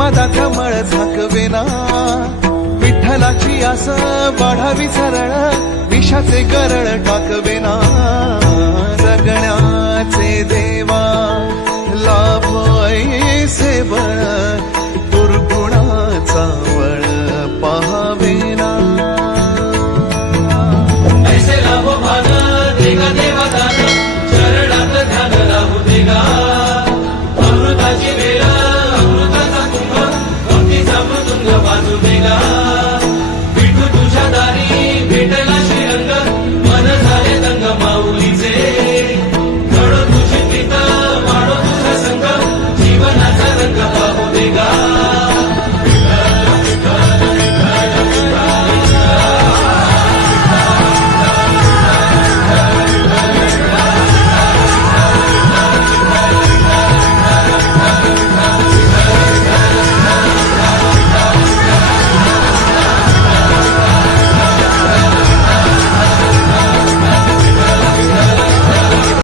उन्मादाचा मळ झाकवेना विठ्ठलाची आस वाढावी सरळ. विषाचे गरळ टाकवे pegar.